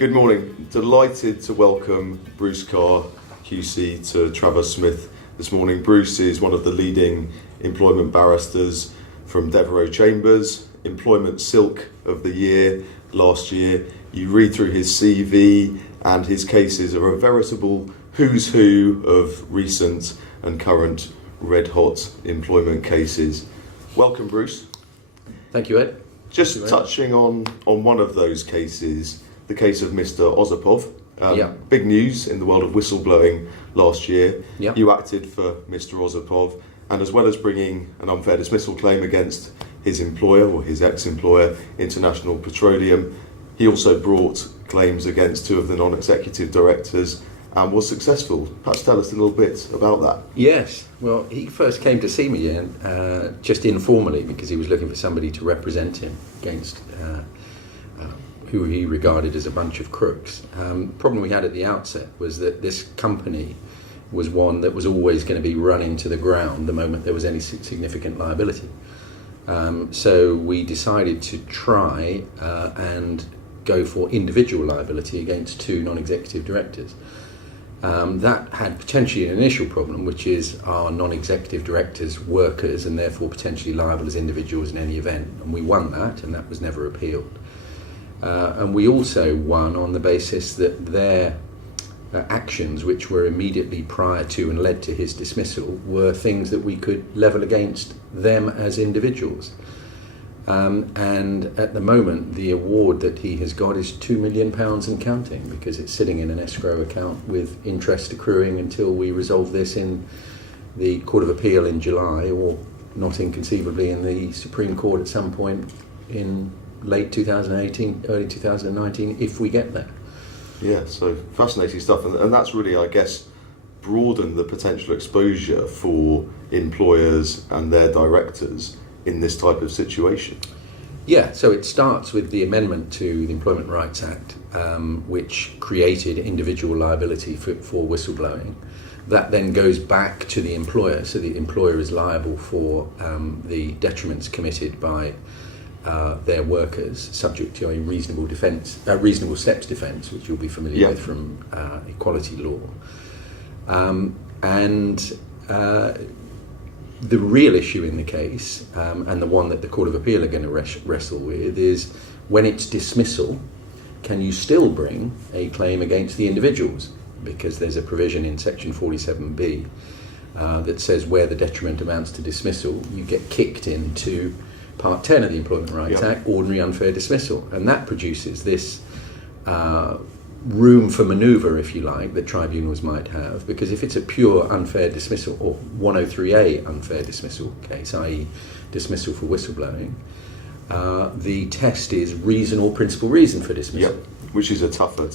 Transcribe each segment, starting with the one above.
Good morning. Delighted to welcome Bruce Carr QC to Travers Smith this morning. Bruce is one of the leading employment barristers from Devereux Chambers, Employment Silk of the Year last year. You read through his CV and his cases are a veritable who's who of recent and current red-hot employment cases. Welcome, Bruce. Thank you, Ed. Just touching on one of those cases, the case of Mr Osipov. Big news in the world of whistleblowing last year. You acted for Mr Osipov, and as well as bringing an unfair dismissal claim against his employer or his ex-employer, International Petroleum, he also brought claims against two of the non-executive directors and was successful. Perhaps tell us a little bit about that. Yes, well, he first came to see me just informally because he was looking for somebody to represent him against who he regarded as a bunch of crooks. Problem we had at the outset was that this company was one that was always going to be run into the ground the moment there was any significant liability. So we decided to try and go for individual liability against two non-executive directors. That had potentially an initial problem, which is our non-executive directors workers and therefore potentially liable as individuals in any event, and we won that, and that was never appealed. And we also won on the basis that their actions, which were immediately prior to and led to his dismissal, were things that we could level against them as individuals. And at the moment, the award that he has got is £2 million and counting, because it's sitting in an escrow account with interest accruing until we resolve this in the Court of Appeal in July, or not inconceivably in the Supreme Court at some point in late 2018, early 2019, if we get there. Yeah, so fascinating stuff, and that's really, I guess, broadened the potential exposure for employers and their directors in this type of situation. Yeah, so it starts with the amendment to the Employment Rights Act, which created individual liability for whistleblowing. That then goes back to the employer, so the employer is liable for the detriments committed by their workers, subject to a reasonable steps defence, which you'll be familiar with from equality law. The real issue in the case, and the one that the Court of Appeal are going to wrestle with, is when it's dismissal, can you still bring a claim against the individuals? Because there's a provision in section 47B that says where the detriment amounts to dismissal, you get kicked into Part 10 of the Employment Rights Act, ordinary unfair dismissal, and that produces this room for manoeuvre, if you like, that tribunals might have, because if it's a pure unfair dismissal or 103A unfair dismissal case, i.e. dismissal for whistleblowing, the test is reason or principal reason for dismissal. Which is a tougher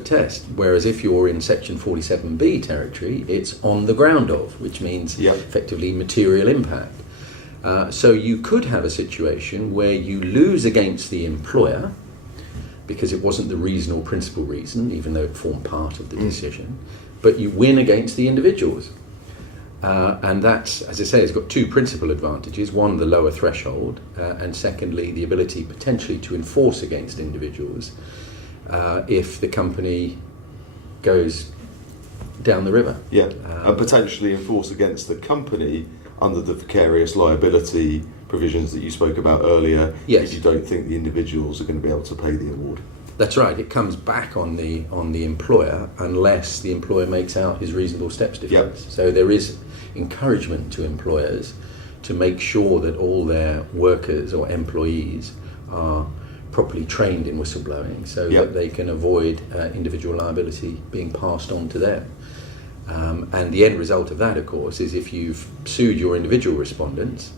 test. Whereas if you're in section 47B territory, it's on the ground of, which means effectively material impact. So you could have a situation where you lose against the employer because it wasn't the reason or principal reason, even though it formed part of the decision, but you win against the individuals. And that's, as I say, it's got two principal advantages. One, the lower threshold, and secondly, the ability potentially to enforce against individuals if the company goes down the river. And potentially enforce against the company under the vicarious liability provisions that you spoke about earlier, if you don't think the individuals are going to be able to pay the award. That's right. It comes back on the employer unless the employer makes out his reasonable steps defence. So there is encouragement to employers to make sure that all their workers or employees are properly trained in whistleblowing, so that they can avoid individual liability being passed on to them. And the end result of that, of course, is if you've sued your individual respondents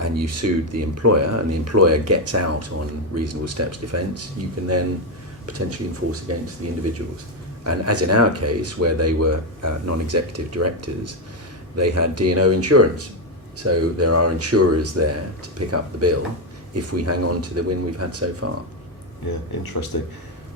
and you sued the employer and the employer gets out on reasonable steps defence, you can then potentially enforce against the individuals. And as in our case, where they were non-executive directors, they had D&O insurance. So there are insurers there to pick up the bill if we hang on to the win we've had so far. Yeah, interesting.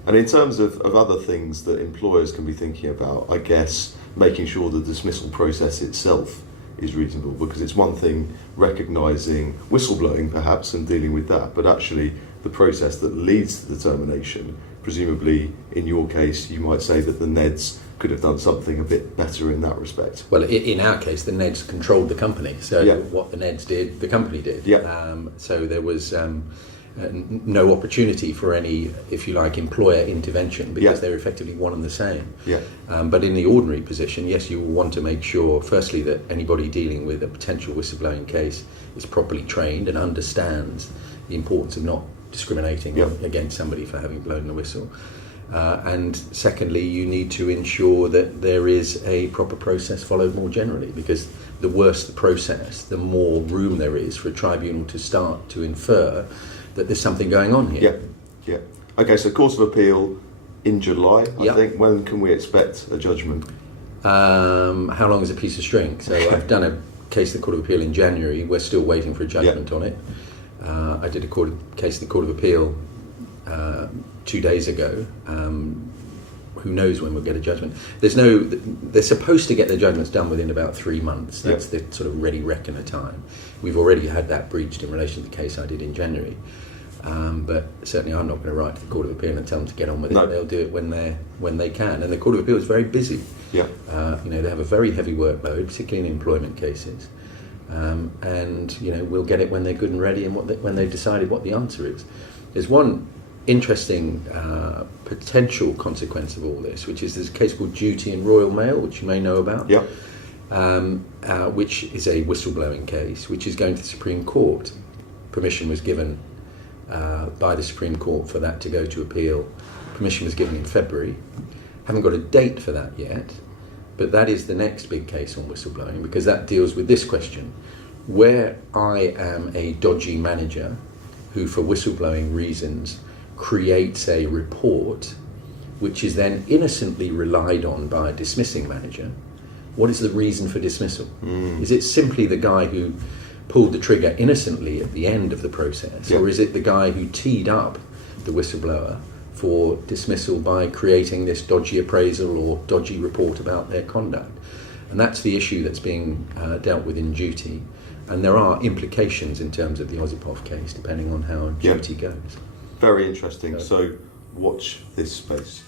And in terms of other things that employers can be thinking about, I guess making sure the dismissal process itself is reasonable, because it's one thing recognising whistleblowing perhaps and dealing with that, but actually the process that leads to the termination presumably in your case you might say that the Neds could have done something a bit better in that respect. Well, in our case, the Neds controlled the company. So what the Neds did, the company did. So there was no opportunity for any, if you like, employer intervention, because they're effectively one and the same. But in the ordinary position, yes, you will want to make sure, firstly, that anybody dealing with a potential whistleblowing case is properly trained and understands the importance of not discriminating against somebody for having blown the whistle. And secondly, you need to ensure that there is a proper process followed more generally, because the worse the process, the more room there is for a tribunal to start to infer that there's something going on here. Okay, so Court of Appeal in July, I think. When can we expect a judgment? How long is a piece of string? So I've done a case in the Court of Appeal in January. We're still waiting for a judgment on it. I did a case in the Court of Appeal 2 days ago. Who knows when we'll get a judgment? They're supposed to get their judgments done within about 3 months. That's the sort of ready reckoner time. We've already had that breached in relation to the case I did in January. But certainly I'm not going to write to the Court of Appeal and tell them to get on with it. They'll do it when they can. And the Court of Appeal is very busy. They have a very heavy workload, particularly in employment cases. And we'll get it when they're good and ready and when they've decided what the answer is. There's one interesting potential consequence of all this, which is there's a case called Duty in Royal Mail, which you may know about, which is a whistleblowing case, which is going to the Supreme Court. Permission was given by the Supreme Court for that to go to appeal. Permission was given in February. Haven't got a date for that yet, but that is the next big case on whistleblowing, because that deals with this question: where I am a dodgy manager who, for whistleblowing reasons, creates a report which is then innocently relied on by a dismissing manager, what is the reason for dismissal? Is it simply the guy who pulled the trigger innocently at the end of the process, or is it the guy who teed up the whistleblower for dismissal by creating this dodgy appraisal or dodgy report about their conduct? And that's the issue that's being dealt with in Duty. And there are implications in terms of the Osipov case, depending on how Duty goes. Very interesting. So watch this space.